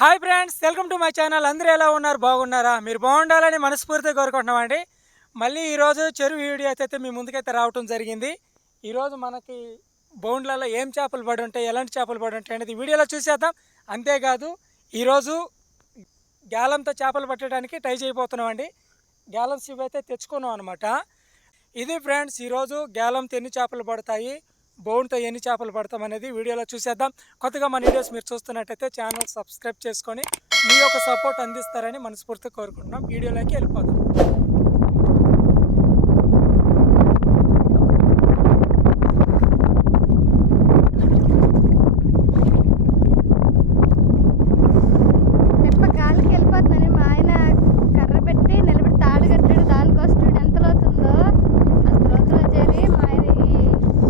Hi friends welcome to my channel. అందరూ ఎలా ఉన్నారు? బాగున్నారా? మీరు బాగుండాలని మనస్ఫూర్తిగా కోరుకుంటున్నామండి మళ్ళీ ఈరోజు చెరువు వీడియో అయితే మీ ముందుకైతే రావటం జరిగింది. ఈరోజు మనకి బౌండ్లలో ఏం చేపలు పడి ఉంటాయి ఎలాంటి చేపలు పడి ఉంటాయి అనేది వీడియోలో చూసేద్దాం. అంతేకాదు ఈరోజు గ్యాలంతో చేపలు పట్టడానికి ట్రై చేయబోతున్నామండి గ్యాలం ఇవి అయితే తెచ్చుకున్నాం అనమాట ఇది ఫ్రెండ్స్ ఈరోజు గ్యాలంతో ఎన్ని చేపలు పడతాయి బౌన్తో ఎన్ని చేపలు పడతాం అనేది వీడియోలో చూసేద్దాం. కొత్తగా మన వీడియోస్ మీరు చూస్తున్నట్టయితే ఛానల్ సబ్స్క్రైబ్ చేసుకొని మీ యొక్క సపోర్ట్ అందిస్తారని మనస్ఫూర్తిగా కోరుకుంటున్నాం. వీడియోలోకి వెళ్ళిపోదాం తెప్ప గాలికి వెళ్ళిపోతుందని మా ఆయన కర్ర పెట్టి నిలబెట్టి తాడు కట్టాడు దానికోసం చూడు ఎంత లోతుందో అంత లోతులో చేరి మా ఆయన ఈ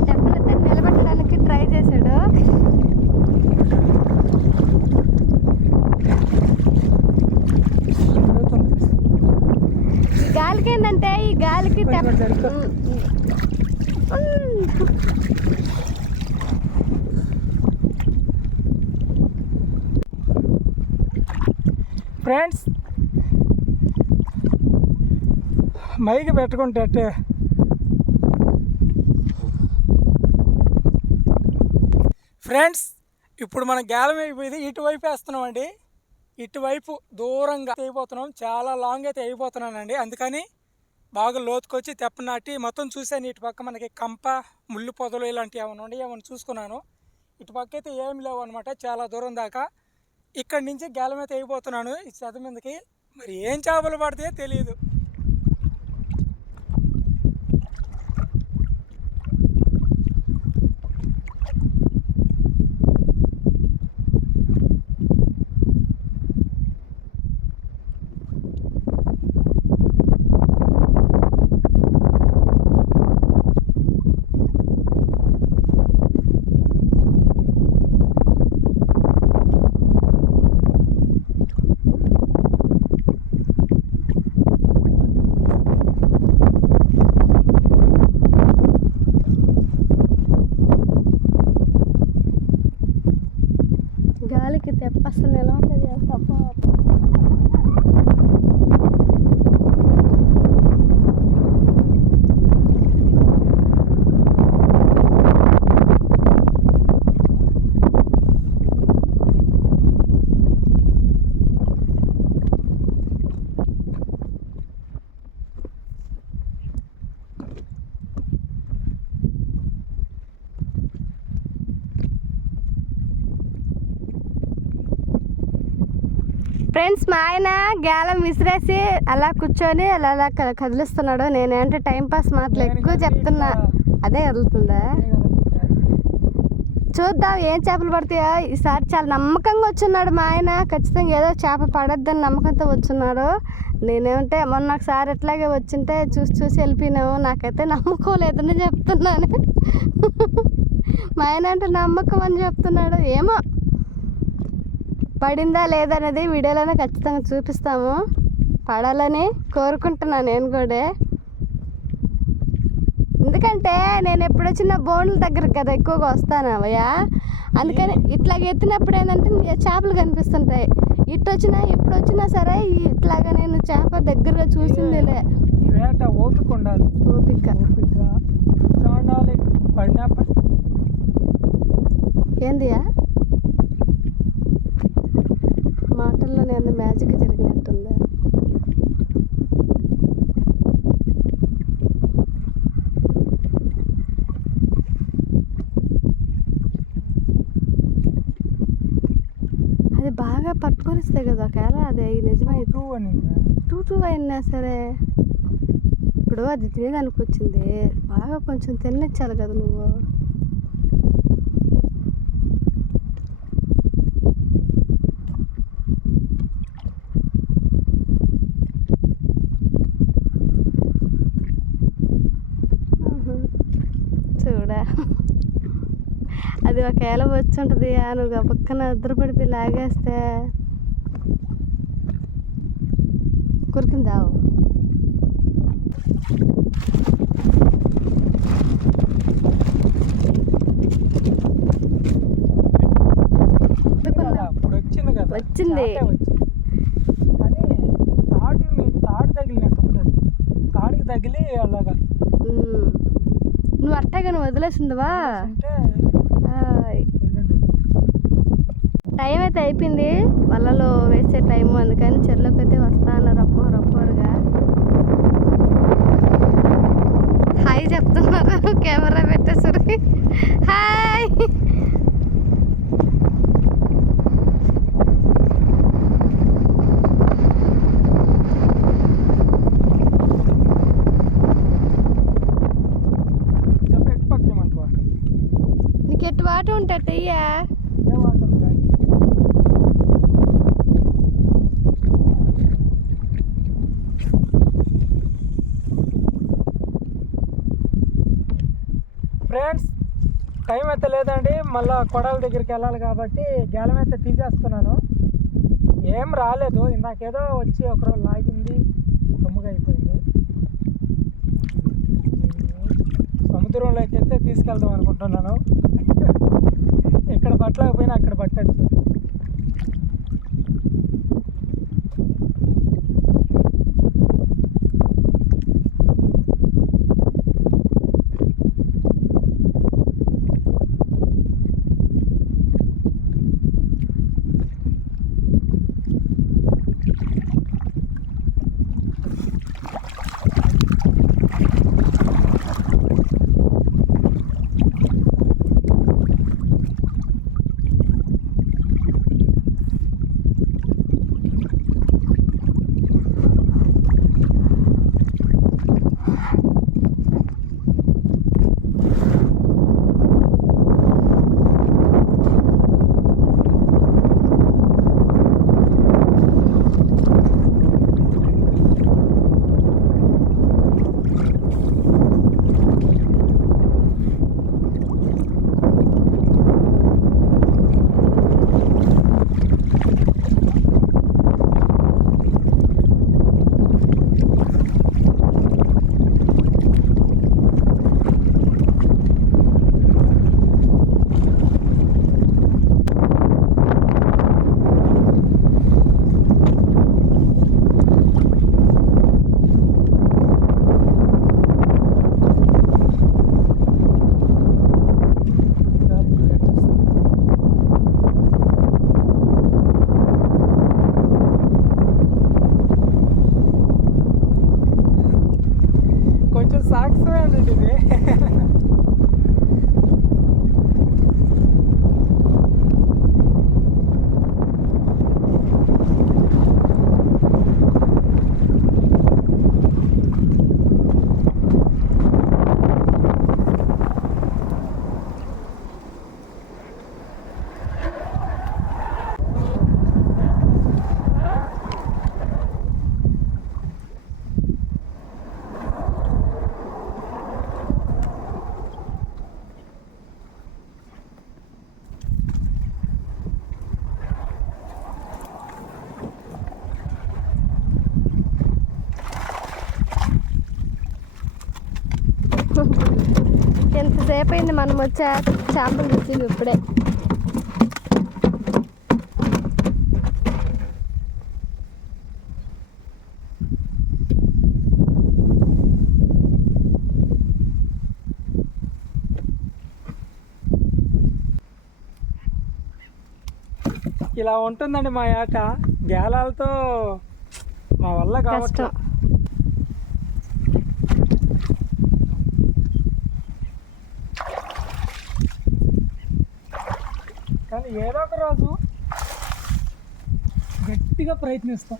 తెప్పలైతే నిలబెట్టడానికి ట్రై చేశాడు ఈ గాలికి ఏంటంటే ఈ గాలికి తెప్ప కొంచెం జరుపుకో. ఫ్రెండ్స్ మైకి పెట్టుకుంటే అట్టే. ఫ్రెండ్స్ ఇప్పుడు మనం గ్యాలం అయిపోయింది. ఇటువైపు వేస్తున్నామండి. ఇటువైపు దూరంగా అయిపోతున్నాం. చాలా లాంగ్ అయితే అయిపోతున్నానండి. అందుకని బాగా లోతుకొచ్చి తెప్పనాటి మొత్తం చూశాను. ఇటు పక్క మనకి కంప ముళ్ళు పొదలు ఇలాంటివి ఏమైనా ఉండి ఏమైనా చూసుకున్నాను. ఇటు పక్క అయితే ఏమి లేవు అనమాట చాలా దూరం దాకా. ఇక్కడి నుంచి గేలం అయితే అయిపోతున్నాను. ఈ చెద మీదకి. మరి ఏం చేపలు పడితే తెలియదు గాలికి తెప్ప అసలు ఎలా ఉంటుంది తప్ప ఫ్రెండ్స్ మా ఆయన గేలం విసిరేసి అలా కూర్చొని అలా అలా కదిలిస్తున్నాడు. నేనేంటే టైం పాస్ మాటలు ఎక్కువ చెప్తున్నా. అదే కదులుతుందా చూద్దాం ఏం చేపలు పడతాయో. ఈసారి చాలా నమ్మకంగా వచ్చున్నాడు మా ఆయన. ఖచ్చితంగా ఏదో చేప పడద్దని నమ్మకంతో వచ్చున్నాడు. నేనేమంటే మొన్న ఒకసారి ఎట్లాగే వచ్చింటే చూసి చూసి వెళ్ళిపోయినాము నాకైతే నమ్మకం లేదని చెప్తున్నాను. మా ఆయన అంటే నమ్మకం అని చెప్తున్నాడు. ఏమో. పడిందా లేదనేది వీడియోలోనే ఖచ్చితంగా చూపిస్తాము. పడాలని కోరుకుంటున్నాను నేను కూడా. ఎందుకంటే నేను ఎప్పుడు వచ్చిన బోన్ల దగ్గర కదా ఎక్కువగా వస్తాను అవయ్య. అందుకని ఇట్లాగ ఎత్తినప్పుడు ఏంటంటే చేపలు కనిపిస్తుంటాయి. ఇటు వచ్చినా ఎప్పుడు వచ్చినా సరే ఇట్లాగా నేను చేప దగ్గరగా చూసిందిలే. ఈ వేట ఓపిక ఉండాలి. ఓపిక. ఏందియా? మాటల్లోనే అంత మ్యాజిక్ జరిగినట్టుందా? అది బాగా పట్టుకొనిస్తే కదా ఒకవేళ అది నిజమై టూ అని టూ టూ అయినా సరే. ఇప్పుడు అది తినేదానికి వచ్చింది. బాగా కొంచెం తినిచ్చాలి కదా నువ్వు. అది ఒకవేళ వచ్చి ఉంటుంది. నువ్వు పక్కన నిద్రపడిపోయి లాగేస్తే కొరికిందావు వచ్చింది. తాడు తగిలినట్టు. తాడుకి తగిలి అలాగా. నువ్వు అట్టగా నువ్వు వదిలేసిందివా అంటే బాయ్ టైం అయితే అయిపోయింది. వలలో వేసే టైం అందుకని చెరువులోకి అయితే వస్తా అన్నారు రప్ప రప్పరుగా. హాయ్ చెప్తున్నారు. కెమెరా పెట్టేసరికి. హాయ్. నీకు ఎటు వాట ఉంటాట ఫ్రెండ్స్ టైం అయితే లేదండి. మళ్ళా కొడల దగ్గరికి వెళ్ళాలి కాబట్టి గేలం అయితే తీసేస్తున్నాను. ఏం రాలేదు. ఇందాకేదో వచ్చి ఒకరోజు లాగింది. గమ్ముగా అయిపోయింది. దూరంలోకి అయితే తీసుకెళ్దాం అనుకుంటున్నాను. ఇక్కడ పట్టలేకపోయినా అక్కడ పట్టచ్చు. ఎంతసేపు అయింది మనం వచ్చా చేపలు తెచ్చింది ఇప్పుడే. ఇలా ఉంటుందండి మా ఆట. గేలాలతో మా వల్ల కావట్లేదు కష్టం కానీ ఏదో ఒక రోజు గట్టిగా ప్రయత్నిస్తాం.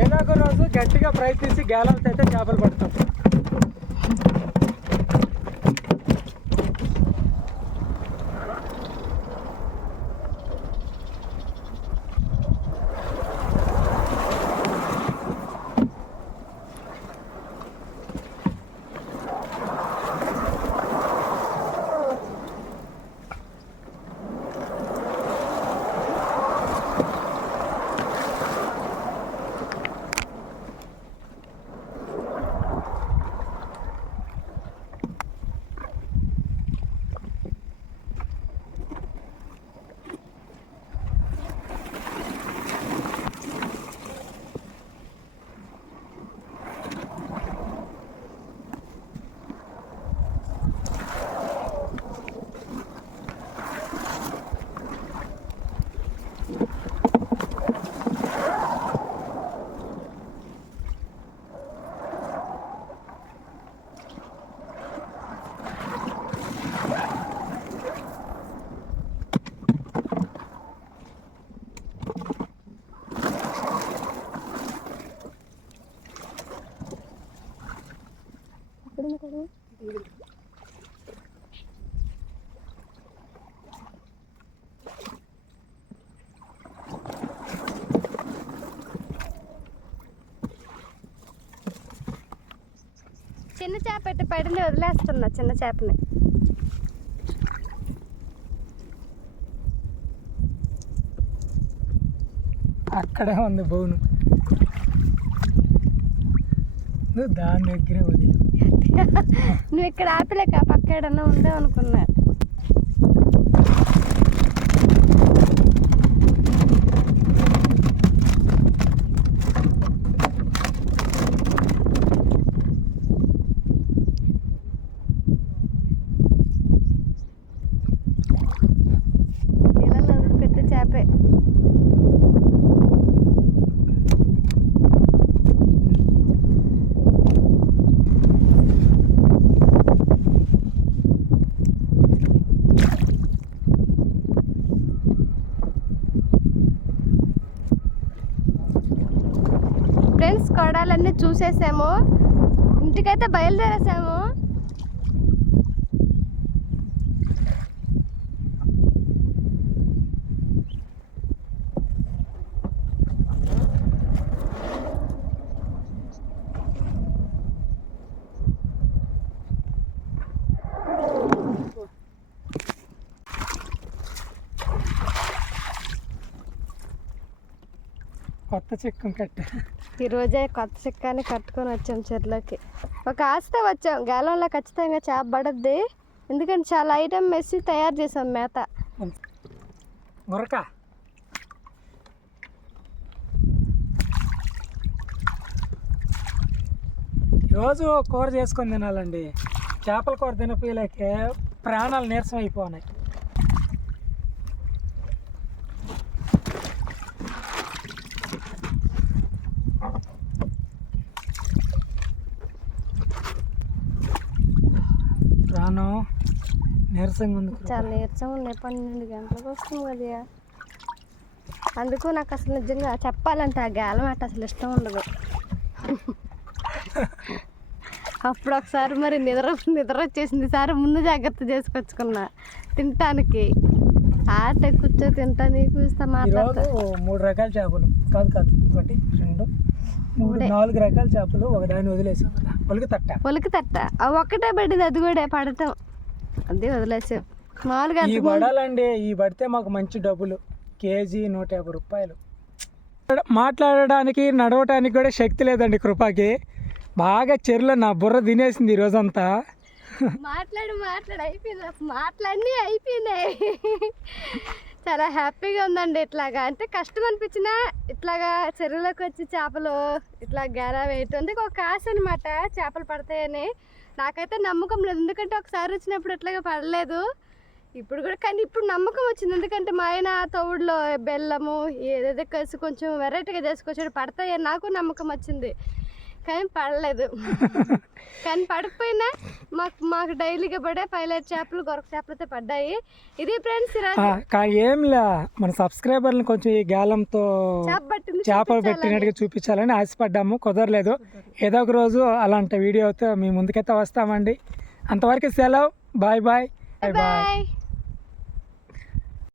ఏదో ఒక రోజు గట్టిగా ప్రయత్నించి గేలాలతో అయితే చేపలు పడతాం. పెట్టి పడింది వదిలేస్తున్నా చిన్న చేపని. అక్కడే ఉంది బోను. నువ్వు దాని దగ్గరే వదిలి. నువ్వు ఇక్కడ ఆపలేక పక్క ఏడన్నా ఉందే అనుకున్నా నీళ్ళలో వదిలిపెట్టే చేపే ఫ్రెండ్స్ కొడాలన్నీ చూసేసాము. ఇంటికైతే బయలుదేరేసాము. కొత్త చిక్కం కట్ట ఈరోజే కొత్త చిక్కాని కట్టుకొని వచ్చాం చెర్లోకి. ఒక ఆశతో వచ్చాం. గాలంలో ఖచ్చితంగా చేప పడద్ది. ఎందుకంటే చాలా ఐటమ్ వేసి తయారు చేసాం మేత. గురక రోజు కూర చేసుకొని తినాలండి. చేపల కూర తినపోయలేకే ప్రాణాలు నీరసం అయిపోయినాయి నీరసంగా ఉంది. చాలా నీరసం ఉండే పన్నెండు గంటలకు వస్తుంది కదా అందుకు నాకు అసలు నిజంగా చెప్పాలంటే ఆ గాలం అట్ట అసలు ఇష్టం ఉండదు. అప్పుడు ఒకసారి మరి నిద్ర నిద్ర వచ్చేసింది. సార్ ముందు జాగ్రత్త చేసుకొచ్చుకున్నా. తినటానికి. ఆట కూర్చో తింటా నీకు ఇస్తా మాట్లాడతా. మూడు రకాల చేపలు. కాదు కాదు. ఒకటి రెండు మూడు. నాలుగు రకాల చేపలు ఒక దాన్ని వదిలేసాం. పొలికి తట్ట. పొలికి తట్ట. ఆ ఒక్కటే పడింది అది కూడా పడటం. అది వదిలేసాం. మామూలుగా ఈ పడాలండి ఈ పడితే మాకు మంచి డబ్బులు. కేజీ నూట యాభై రూపాయలు. మాట్లాడడానికి నడవటానికి కూడా శక్తి లేదండి కృపకి. బాగా చెరులో నా బుర్ర తినేసింది ఈ రోజంతా మాట్లాడు మాట్లాడు. అయిపోయింది? మాట్లాడి అయిపోయినాయి. చాలా హ్యాపీగా ఉందండి ఇట్లాగా. అంటే కష్టం అనిపించినా ఇట్లాగా చెరువులోకి వచ్చి చేపలు ఇట్లా గెర వేయటం ఒక ఆశ అనమాట చేపలు పడతాయని నాకైతే నమ్మకం లేదు. ఎందుకంటే ఒకసారి వచ్చినప్పుడు అట్లాగే పడలేదు. ఇప్పుడు కూడా కానీ ఇప్పుడు నమ్మకం వచ్చింది. ఎందుకంటే మా ఆయన తవుడులో బెల్లము ఏదేదో కలిసి కొంచెం వెరైటీగా చేసుకొచ్చాడు. పడతాయని నాకు నమ్మకం వచ్చింది. కానీ పడలేదు. కానీ పడకపోయినా మాకు మాకు డైలీగా పడే పైలట్ చేపలు గొరక చేపలతో పడ్డాయి. ఇది ఫ్రెండ్స్ ఈరోజు ఆ, కా ఏంలా మన సబ్స్క్రైబర్ని కొంచెం ఈ గాలంతో చేపలు. పెట్టినట్టుగా చూపించాలని ఆశపడ్డాము. కుదరలేదు. ఏదో ఒక రోజు అలాంటి వీడియోతో మీ ముందుకైతే వస్తామండి. అంతవరకు సెలవు. బాయ్. Bye bye.